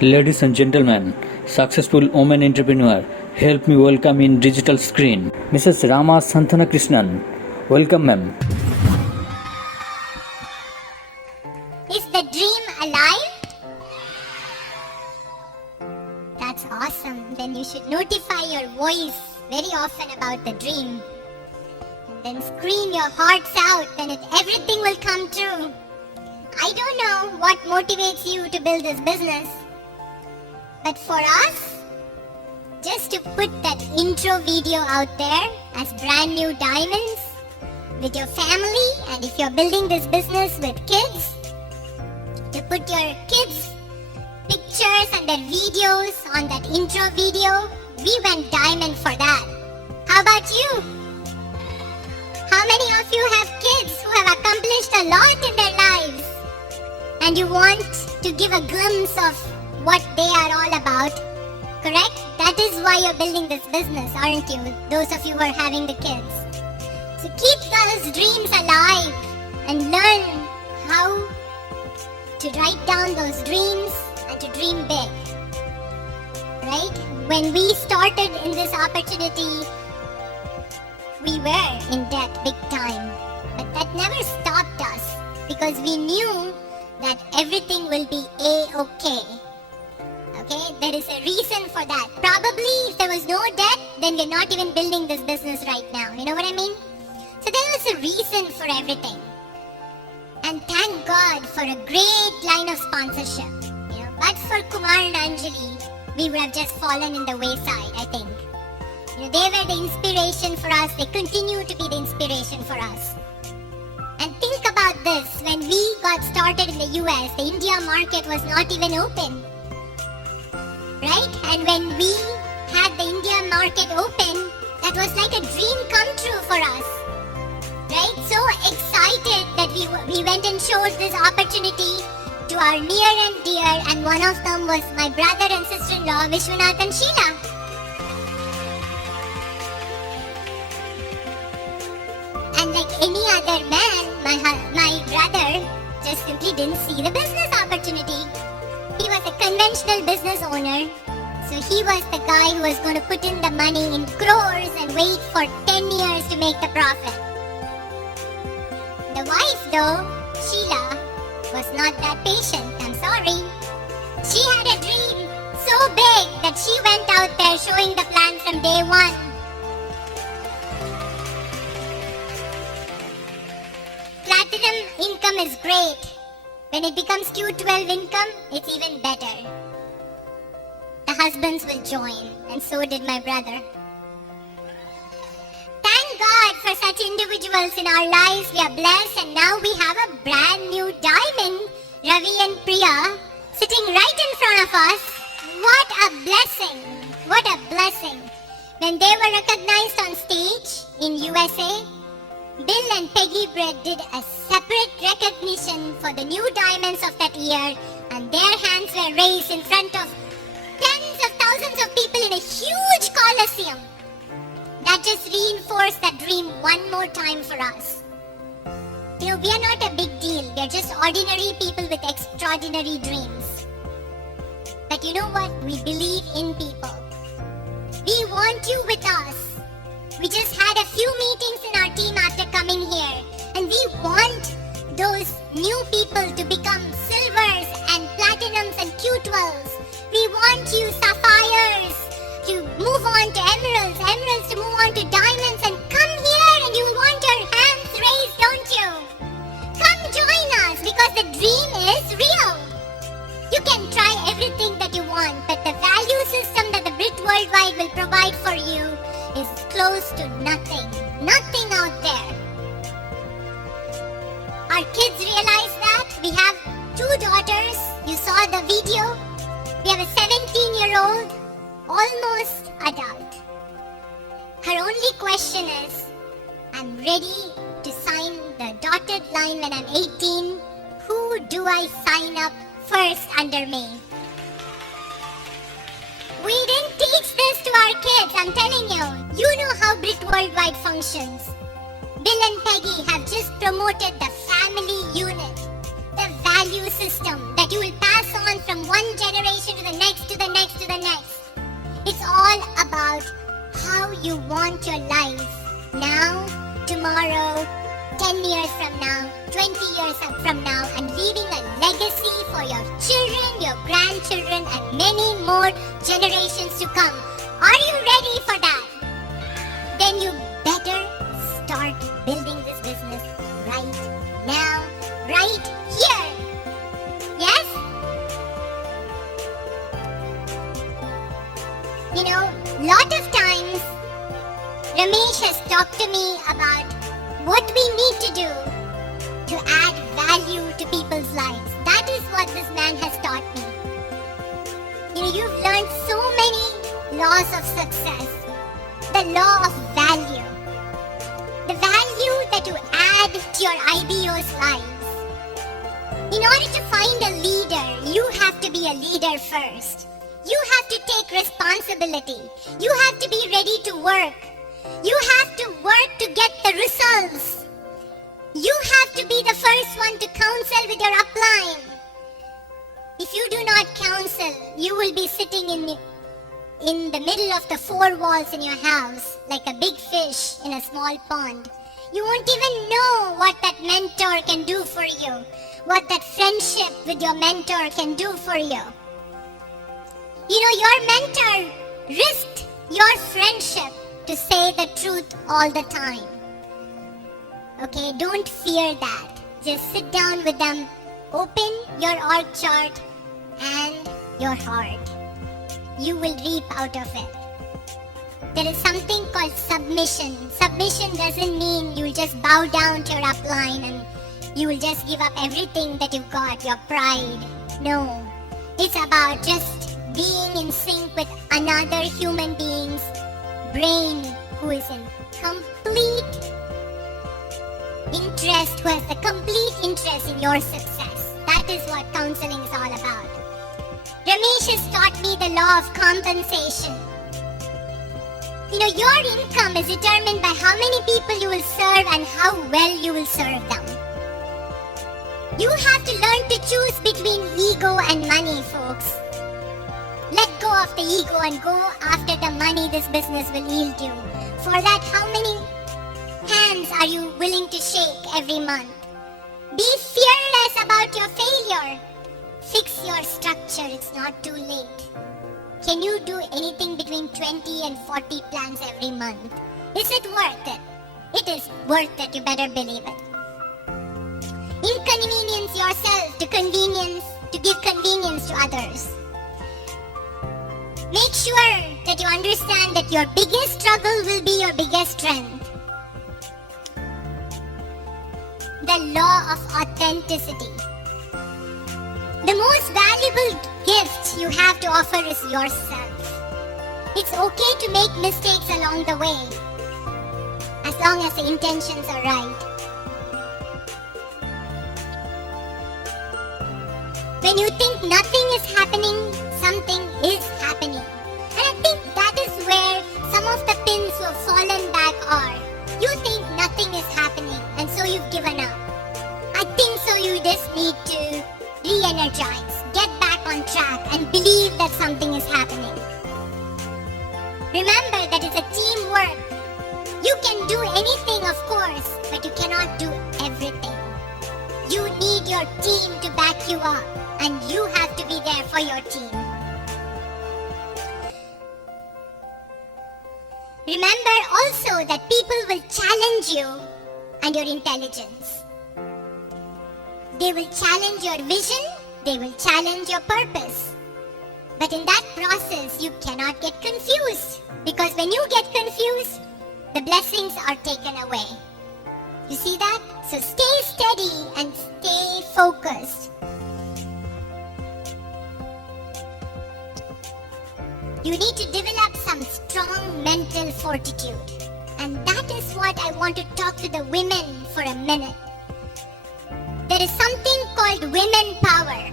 Ladies and gentlemen, successful woman entrepreneur, help me welcome in digital screen, Mrs. Rama Santhanakrishnan. Welcome, ma'am. Is the dream alive? That's awesome. Then you should notify your voice very often about the dream. And then scream your hearts out, then everything will come true. I don't know what motivates you to build this business. But for us, just to put that intro video out there as brand new diamonds with your family, and if you're building this business with kids, to put your kids' pictures and their videos on that intro video, we went diamond for that. How about you? How many of you have kids who have accomplished a lot in their lives and you want to give a glimpse of what they are all about? Correct? That is why you're building this business, aren't you? Those of you who are having the kids. So keep those dreams alive and learn how to write down those dreams and to dream big. Right? When we started in this opportunity, we were in debt big time. But that never stopped us because we knew that everything will be A-okay. Okay? There is a reason for that. Probably if there was no debt, then we're not even building this business right now. You know what I mean? So there was a reason for everything. And thank God for a great line of sponsorship. You know, but for Kumar and Anjali, we would have just fallen in the wayside, I think. You know, they were the inspiration for us. They continue to be the inspiration for us. And think about this. When we got started in the US, the India market was not even open. Right? And when we had the India market open, that was like a dream come true for us. Right? So excited that we went and showed this opportunity to our near and dear, and one of them was my brother and sister-in-law, Vishwanath and Sheila. And like any other man, my brother just simply didn't see the business opportunity. He was a conventional business owner, so he was the guy who was going to put in the money in crores and wait for 10 years to make the profit. The wife though, Sheila, was not that patient. I'm sorry. She had a dream so big that she went out there showing the plan from day one. Platinum income is great. When it becomes Q12 income, it's even better. The husbands will join, and so did my brother. Thank God for such individuals in our lives. We are blessed, and now we have a brand new diamond, Ravi and Priya, sitting right in front of us. What a blessing! What a blessing! When they were recognized on stage in USA, Bill and Peggy Brett did a separate recognition for the new diamonds of that year, and their hands were raised in front of tens of thousands of people in a huge coliseum. That just reinforced that dream one more time for us. You know, we are not a big deal. We are just ordinary people with extraordinary dreams. But you know what? We believe in people. We want you with us. We just had a few meetings in our team after coming here, and we want those new people to become silvers and platinums and Q12s. We want you sapphires to move on to emeralds, emeralds to move on to diamonds, and come here and you want your hands raised, don't you? Come join us because the dream is real. You can try everything that you want, but the value system that the Brit Worldwide will provide for you is close to nothing. Nothing out there. Our kids realize that. We have 2 daughters. You saw the video. We have a 17-year-old, almost adult. Her only question is, I'm ready to sign the dotted line when I'm 18. Who do I sign up first under me? We didn't teach this to our kids, I'm telling you. You know how Brit Worldwide functions. Bill and Peggy have just promoted the family unit. The value system that you will pass on from one generation to the next, to the next, to the next. It's all about how you want your life now, tomorrow, 10 years from now, 20 years from now, and leaving a legacy for your children, your grandchildren, and many more generations to come. Are you ready for that? Then you better start building this business right now, right here. Yes? You know, lot of times Ramesh has talked to me about what we need to do to add value to people's lives. That is what this man has taught me. You know, you've learned so many laws of success. The law of value. The value that you add to your IBO's lives. In order to find a leader, you have to be a leader first. You have to take responsibility. You have to be ready to work. You have to work to get the results. You have to be the first one to counsel with your upline. If you do not counsel, you will be sitting in the middle of the four walls in your house like a big fish in a small pond. You won't even know what that mentor can do for you, what that friendship with your mentor can do for you. You know, your mentor risked your friendship to say the truth all the time. Okay, don't fear that. Just sit down with them, open your org chart and your heart. You will reap out of it. There is something called submission. Submission doesn't mean you will just bow down to your upline and you will just give up everything that you've got, your pride. No, it's about just being in sync with another human being's brain who is in complete interest, who has the complete interest in your success. That is what counseling is all about. Ramesh has taught me the law of compensation. You know, your income is determined by how many people you will serve and how well you will serve them. You have to learn to choose between ego and money, folks. Let go of the ego and go after the money this business will yield you. For that, how many hands are you willing to shake every month? Be fearless about your failure. Fix your structure, it's not too late. Can you do anything between 20 and 40 plans every month? Is it worth it? It is worth it, you better believe it. Inconvenience yourself to give convenience to others. Make sure that you understand that your biggest struggle will be your biggest strength. The law of authenticity. The most valuable gift you have to offer is yourself. It's okay to make mistakes along the way, as long as the intentions are right. When you think nothing is happening, something is happening. And I think that is where some of the pins who have fallen back are. You think nothing is happening and so you've given up. I think so you just need to re-energize, get back on track and believe that something is happening. Remember that it's a teamwork. You can do anything, of course, but you cannot do everything. You need your team to back you up and you have to be there for your team. Remember also that people will challenge you and your intelligence. They will challenge your vision, they will challenge your purpose. But in that process, you cannot get confused. Because when you get confused, the blessings are taken away. You see that? So stay steady and stay focused. You need to develop some strong mental fortitude. And that is what I want to talk to the women for a minute. There is something called women power.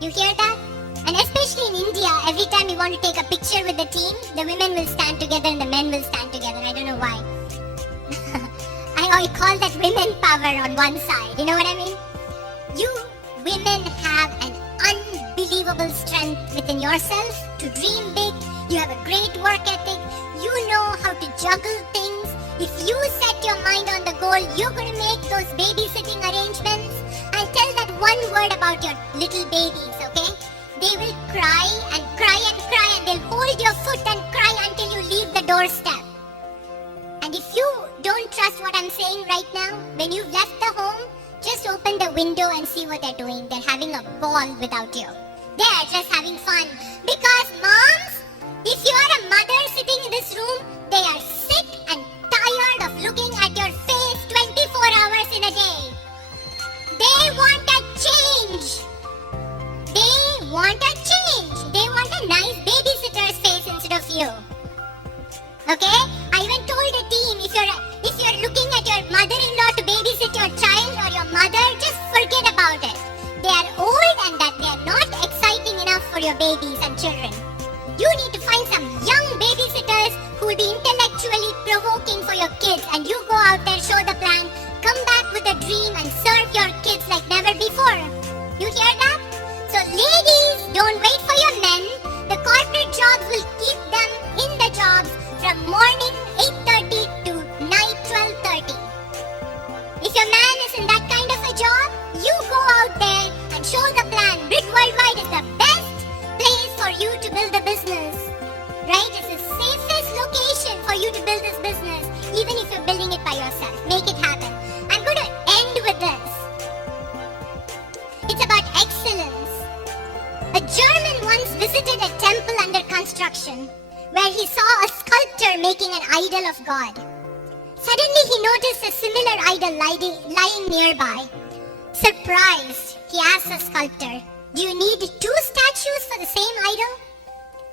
You hear that? And especially in India, every time you want to take a picture with the team, the women will stand together and the men will stand together. I don't know why. I call that women power on one side. You know what I mean? You women have an unbelievable strength within yourself to dream big. You have a great work ethic. You know how to juggle things. If you set your mind on the goal, you're going to make those babysitting arrangements. I'll tell that one word about your little babies, okay? They will cry and cry and cry, and they'll hold your foot and cry until you leave the doorstep. And if you don't trust what I'm saying right now, when you've left the home, just open the window and see what they're doing. They're having a ball without you. They're just having fun. Because moms, if you're a mother sitting in this room, they are sick and tired of looking at your face 24 hours in a day. They want a change. They want a change. They want a nice babysitter's face instead of you. Okay? I even told a team, if you're looking at your mother-in-law to babysit your child or your mother, just forget about it. They are old and that they are not exciting enough for your babies and children. You need to find some young babysitters who will be intellectually provoking for your kids, and you go out there, show the plan, come back with a dream and serve your kids like never before. You hear that? So ladies, don't wait for your men. The corporate jobs will keep them in the jobs from morning 8:30 to night 12:30. If your man is in that kind of a job, you go out there and show the plan. Brit Worldwide is the best place for you to build a business. Right? It's the safest location for you to build this business, even if you're building it by yourself. Make it happen. I'm going to end with this. It's about excellence. A German once visited a temple under construction where he saw a sculptor making an idol of God. Suddenly he noticed a similar idol lying nearby. Surprised, he asked the sculptor, "Do you need two statues for the same idol?"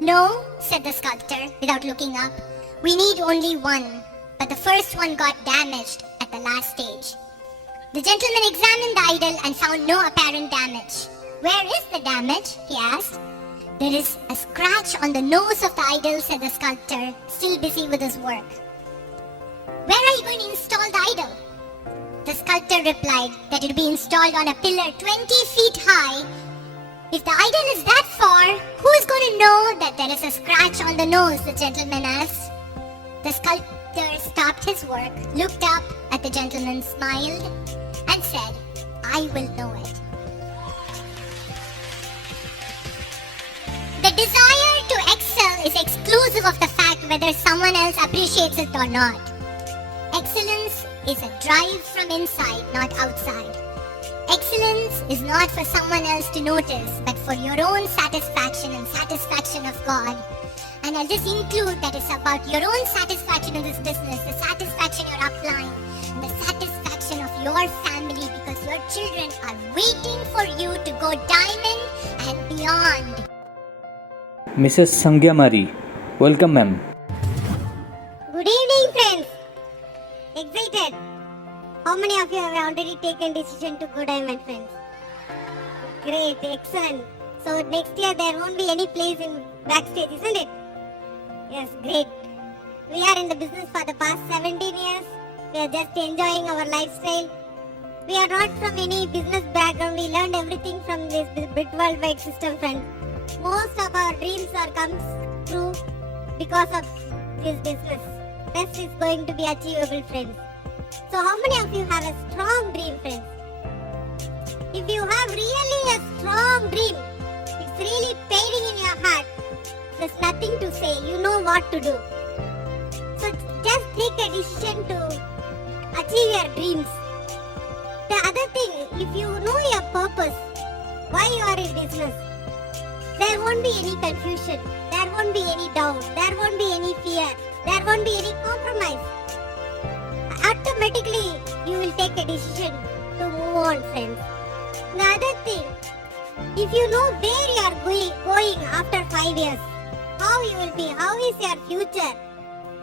"No," said the sculptor without looking up. "We need only one, but the first one got damaged at the last stage." The gentleman examined the idol and found no apparent damage. "Where is the damage?" he asked. "There is a scratch on the nose of the idol," said the sculptor, still busy with his work. "Where are you going to install the idol?" The sculptor replied that it would be installed on a pillar 20 feet high. "If the idol is that far, who is going to know that there is a scratch on the nose?" the gentleman asked. The sculptor stopped his work, looked up at the gentleman, smiled, and said, "I will know it." The desire to excel is exclusive of the fact whether someone else appreciates it or not. Excellence is a drive from inside, not outside. Excellence is not for someone else to notice, but for your own satisfaction and satisfaction of God. And I'll just include that it's about your own satisfaction in this business, the satisfaction of your upline, and the satisfaction of your family, because your children are waiting for you to go diamond and beyond. Mrs. Sagayamary, welcome ma'am. Good evening, friends. Excited? How many of you have already taken decision to go diamond, friends? Great, excellent. So next year there won't be any place in backstage, isn't it? Yes, great. We are in the business for the past 17 years. We are just enjoying our lifestyle. We are not from any business background. We learned everything from this Brit Worldwide system, friends. Most of our dreams are comes true because of this business. Best is going to be achievable, friends. So how many of you have a strong dream, friends? If you have really a strong dream, it's really paining in your heart, there's nothing to say. You know what to do. So just take a decision to achieve your dreams. The other thing, if you know your purpose, why you are in business, there won't be any confusion, there won't be any doubt, there won't be any fear, there won't be any compromise. Automatically, you will take a decision to move on, friends. The other thing, if you know where you are going after 5 years, how you will be, how is your future?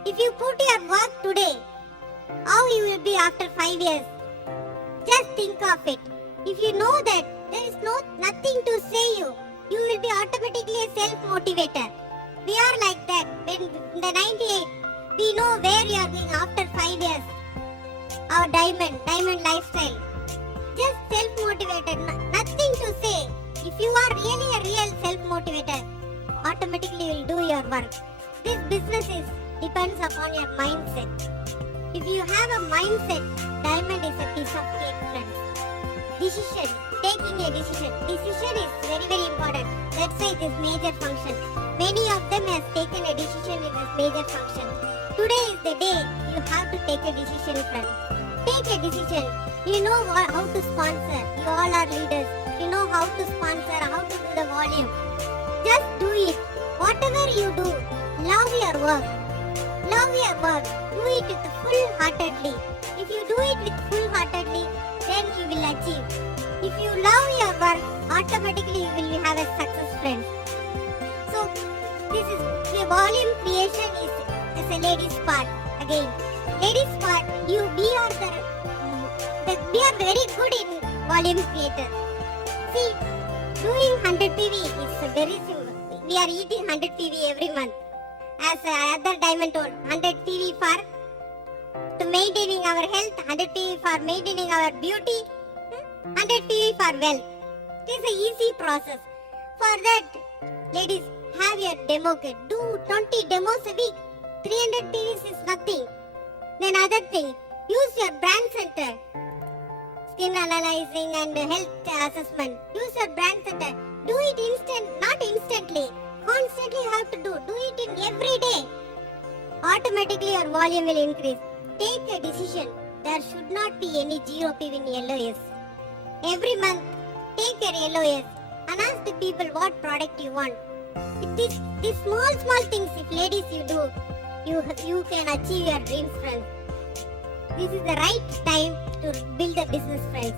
If you put your work today, how you will be after 5 years? Just think of it. If you know that there is nothing to say you will be automatically a self-motivator. We are like that. When in the 98, we know where you are going after 5 years. Our diamond lifestyle. Just self-motivate self-motivated, nothing to say. If you are really a real self-motivated, automatically you will do your work. This business depends upon your mindset. If you have a mindset, diamond is a piece of cake, friends. Decision, taking a decision. Decision is very, very important. That's why it is major function. Many of them has taken a decision with this major function. Today is the day you have to take a decision, friends. Take a decision. You know how to sponsor. You all are leaders. You know how to sponsor, how to do the volume. Just do it. Whatever you do, love your work. Love your work. Do it with full-heartedly. If you do it with full-heartedly, then you will achieve. If you love your work, automatically you will have a success, friends. So, this is the volume creation is a ladies' part. Again, ladies' part, we are very good in volume creator. See, doing 100 PV is very simple. We are eating 100 PV every month. As other diamond told, 100 PV for to maintaining our health, 100 PV for maintaining our beauty, 100 PV for wealth. It is an easy process. For that, ladies, have your demo kit. Do 20 demos a week. 300 PVs is nothing. Then other thing, use your brand center. Skin analyzing and health assessment. Use your brand center. Do it not instantly. Constantly you have to do it in every day. Automatically your volume will increase. Take a decision. There should not be any zero PV in LOS. Every month, take your LOS and ask the people what product you want. These small things, if ladies you do, you can achieve your dreams, friends. This is the right time to build a business, friends.